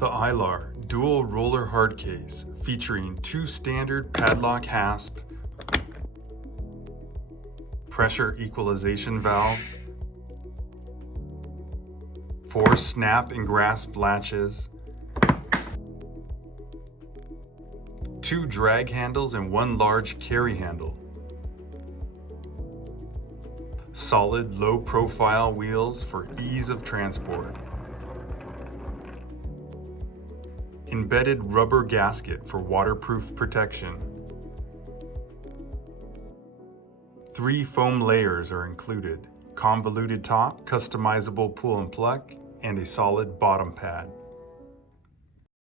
The Eylar dual roller hard case featuring 2 standard Padlock Hasp, pressure equalization valve, 4 snap and grasp latches, 2 drag handles and 1 large carry handle, solid low profile wheels for ease of transport, embedded rubber gasket for waterproof protection. 3 foam layers are included: convoluted top, customizable pull and plug, and a solid bottom pad.